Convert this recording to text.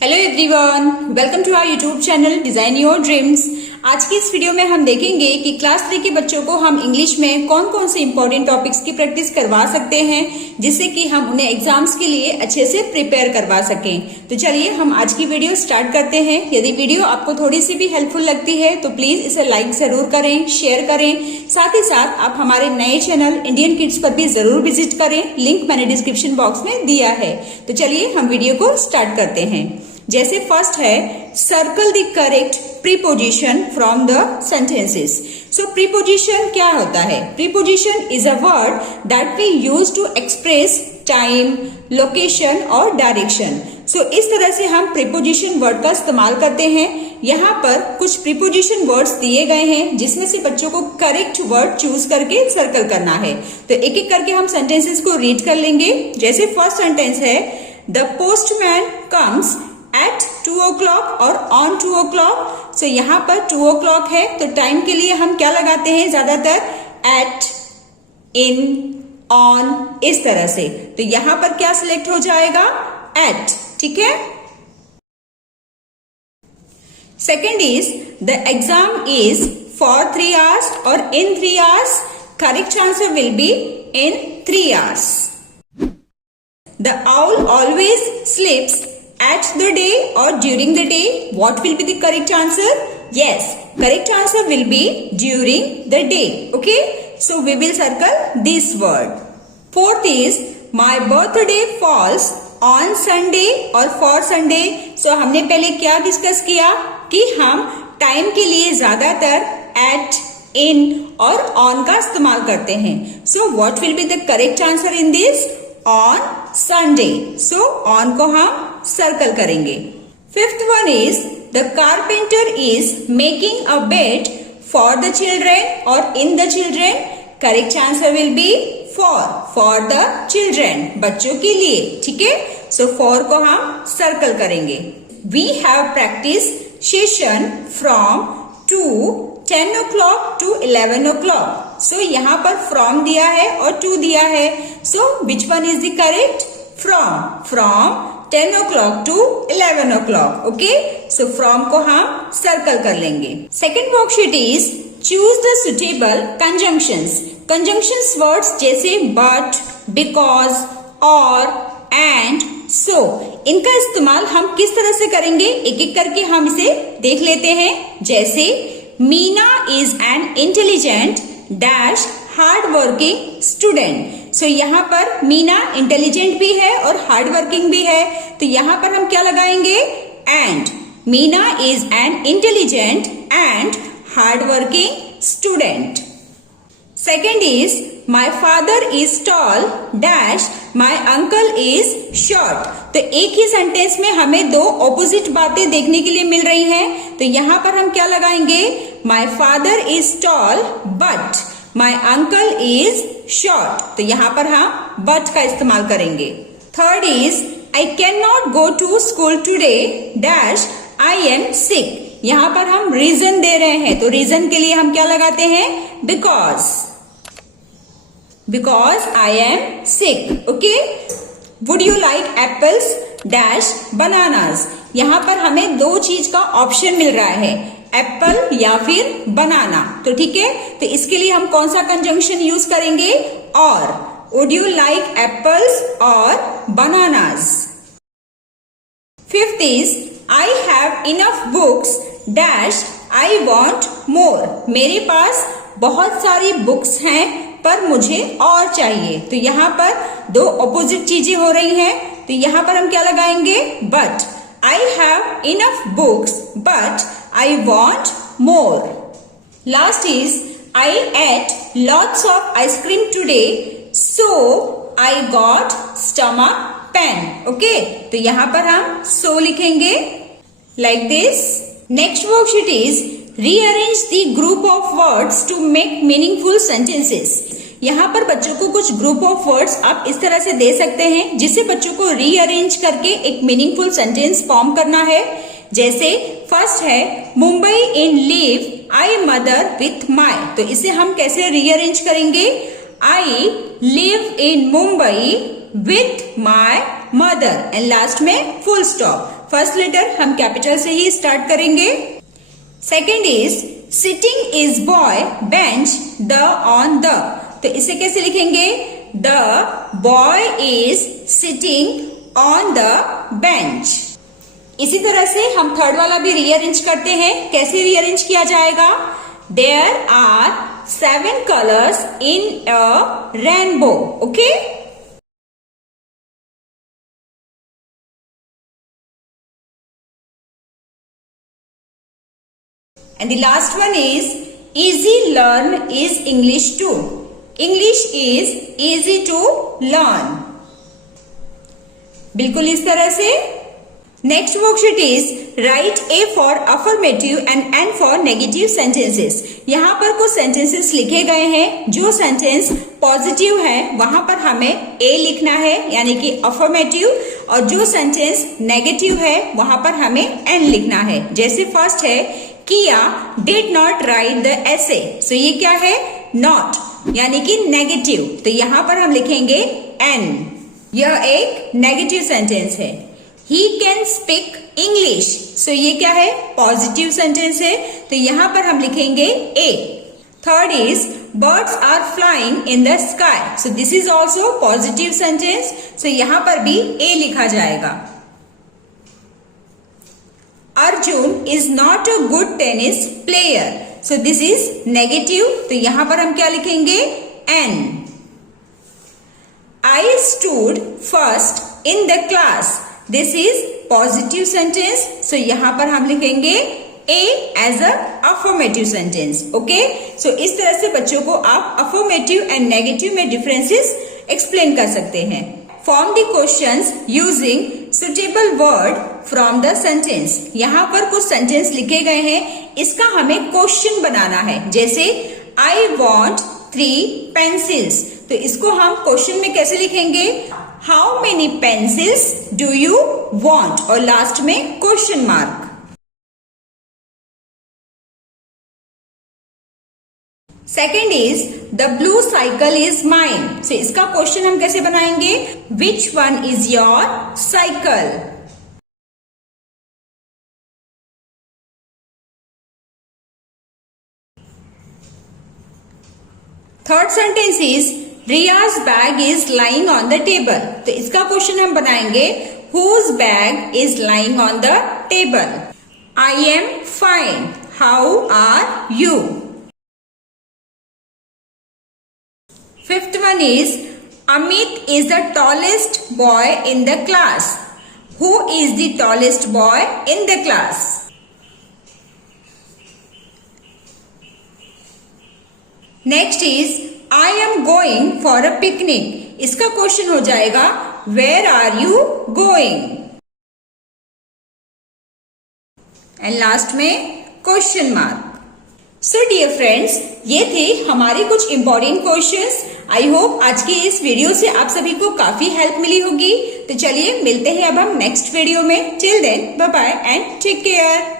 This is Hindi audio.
Hello everyone, welcome to our YouTube channel design your dreams. आज की इस वीडियो में हम देखेंगे कि क्लास 3 के बच्चों को हम इंग्लिश में कौन कौन से इंपॉर्टेंट टॉपिक्स की प्रैक्टिस करवा सकते हैं जिससे कि हम उन्हें एग्जाम्स के लिए अच्छे से प्रिपेयर करवा सकें। तो चलिए हम आज की वीडियो स्टार्ट करते हैं। यदि वीडियो आपको थोड़ी सी भी हेल्पफुल लगती है तो प्लीज इसे लाइक जरूर करें, शेयर करें। साथ ही साथ आप हमारे नए चैनल इंडियन किड्स पर भी जरूर विजिट करें, लिंक मैंने डिस्क्रिप्शन बॉक्स में दिया है। तो चलिए हम वीडियो को स्टार्ट करते हैं। जैसे फर्स्ट है circle the correct preposition from the sentences. So preposition क्या होता है? Preposition is a word that we use to express time, location और डायरेक्शन। सो इस तरह से हम प्रीपोजिशन वर्ड का इस्तेमाल करते हैं। यहाँ पर कुछ प्रीपोजिशन वर्ड्स दिए गए हैं जिसमें से बच्चों को करेक्ट वर्ड चूज करके सर्कल करना है। तो एक एक करके हम सेंटेंसेस को रीड कर लेंगे। जैसे फर्स्ट सेंटेंस है the postman comes at 2 o'clock और on 2 o'clock। सो यहाँ पर 2 o'clock है तो टाइम के लिए हम क्या लगाते हैं ज्यादातर? at, in, on, इस तरह से। तो यहाँ पर क्या सिलेक्ट हो जाएगा? at, ठीक है। Second is the exam is for 3 hours और in 3 hours। Correct answer will B in 3 hours। The owl always sleeps at the day or during the day. What will be the correct answer? Yes, correct answer will be during the day. Okay, so we will circle this word. Fourth is my birthday falls on Sunday or for Sunday. So हमने पहले क्या डिस्कस किया कि हम टाइम के लिए ज्यादातर at, in और on का इस्तेमाल करते हैं। So what will be the correct answer in this? On Sunday. So on को हम सर्कल करेंगे। Fifth one is the carpenter is making a bed for the children और in the children. Correct answer will be for the children, बच्चों के लिए, ठीक है। सो फॉर को हम सर्कल करेंगे। We have practice session from 10 o'clock to 11 o'clock। So यहाँ पर फ्रॉम दिया है और 2 दिया है। So which one is the correct? From 10 o'clock to 11 o'clock। Okay, so from को हम सर्कल कर लेंगे। Second worksheet is choose the suitable conjunctions. Conjunctions words जैसे बट, बिकॉज, और, एंड, सो, इनका इस्तेमाल हम किस तरह से करेंगे एक एक करके हम इसे देख लेते हैं। जैसे Meena is an intelligent dash hard working student. So यहाँ पर मीना इंटेलिजेंट भी है और हार्ड वर्किंग भी है, तो यहाँ पर हम क्या लगाएंगे? And. Meena is an intelligent and hard working student. Second is my father is toll dash my uncle is short. तो एक ही सेंटेंस में हमें दो ऑपोजिट बातें देखने के लिए मिल रही हैं, तो यहाँ पर हम क्या लगाएंगे? My father is tall but my uncle is short. तो यहाँ पर हम बट का इस्तेमाल करेंगे। Third is I can not go to school today dash I am sick. यहाँ पर हम रीजन दे रहे हैं, तो रीजन के लिए हम क्या लगाते हैं? Because I am sick. Okay, would you like apples dash bananas. यहाँ पर हमें दो चीज का ऑप्शन मिल रहा है, एप्पल या फिर बनाना। तो ठीक है, तो इसके लिए हम कौन सा कंजंक्शन यूज करेंगे? और। वुड यू लाइक एप्पल्स और bananas. Fifth is I have enough books dash I want मोर। मेरे पास बहुत सारी बुक्स हैं पर मुझे और चाहिए। तो यहाँ पर दो ऑपोजिट चीजें हो रही हैं, तो यहाँ पर हम क्या लगाएंगे? But. I have enough books but I want more. Last is I ate lots of ice cream today so I got stomach pain. Okay, तो यहाँ पर हम सो लिखेंगे like this. Next worksheet is rearrange the group of words to make meaningful sentences. यहाँ पर बच्चों को कुछ ग्रुप ऑफ वर्ड्स आप इस तरह से दे सकते हैं जिससे बच्चों को रीअरेंज करके एक मीनिंगफुल सेंटेंस फॉर्म करना है। जैसे फर्स्ट है Mumbai in live I mother with my. तो इसे हम कैसे रीअरेंज करेंगे? I live in Mumbai with my mother and last में फुल स्टॉप। फर्स्ट लेटर हम कैपिटल से ही स्टार्ट करेंगे। Second is sitting is boy, bench the on the, तो इसे कैसे लिखेंगे? The boy is sitting on the bench. इसी तरह से हम थर्ड वाला भी रीअरेंज करते हैं। कैसे रीअरेंज किया जाएगा? There are 7 colors in a rainbow. Okay? And the last one is easy learn is English too. English is easy to learn. बिल्कुल इस तरह से। Next worksheet is write A for affirmative and N for negative sentences. यहाँ पर कुछ सेंटेंसेस लिखे गए हैं। जो सेंटेंस पॉजिटिव है वहां पर हमें ए लिखना है यानी कि अफर्मेटिव, और जो सेंटेंस नेगेटिव है वहां पर हमें एन लिखना है। जैसे फर्स्ट है किया did not right the essay, सो ये क्या है? नॉट यानी कि नेगेटिव, तो यहाँ पर हम लिखेंगे एन। यह एक नेगेटिव सेंटेंस है। He can speak English, सो ये क्या है? पॉजिटिव सेंटेंस है, तो यहाँ पर हम लिखेंगे A. Third is birds are flying in the sky, so this is also positive sentence, so यहाँ पर भी ए लिखा जाएगा। Arjun is not a good tennis player, so this is negative, तो यहाँ पर हम क्या लिखेंगे? N. I stood first in the class, this is positive sentence, so यहां पर हम लिखेंगे A as a affirmative sentence. Okay, so इस तरह से बच्चों को आप अफर्मेटिव एंड नेगेटिव में डिफरेंसेस एक्सप्लेन कर सकते हैं। Form the questions using suitable word from the sentence. यहाँ पर कुछ सेंटेंस लिखे गए हैं, इसका हमें क्वेश्चन बनाना है। जैसे आई वॉन्ट 3 pencils, तो इसको हम क्वेश्चन में कैसे लिखेंगे? How many pencils do you want, और लास्ट में question mark. Second is the blue cycle is mine, so इसका क्वेश्चन हम कैसे बनाएंगे? Which one is your cycle. Third sentence is Riyaz bag is lying on the table, तो इसका क्वेश्चन हम बनाएंगे whose bag is lying on the table. I am fine, how are you. Fifth one is Amit is the tallest boy in the class, who is the tallest boy in the class. Next is I am going for a picnic, इसका क्वेश्चन हो जाएगा Where are you going? And last में question mark. So dear friends, ये थे हमारे कुछ इंपॉर्टेंट क्वेश्चंस। आई होप आज की इस वीडियो से आप सभी को काफी हेल्प मिली होगी। तो चलिए मिलते हैं अब हम नेक्स्ट वीडियो में। Till then bye bye and take care.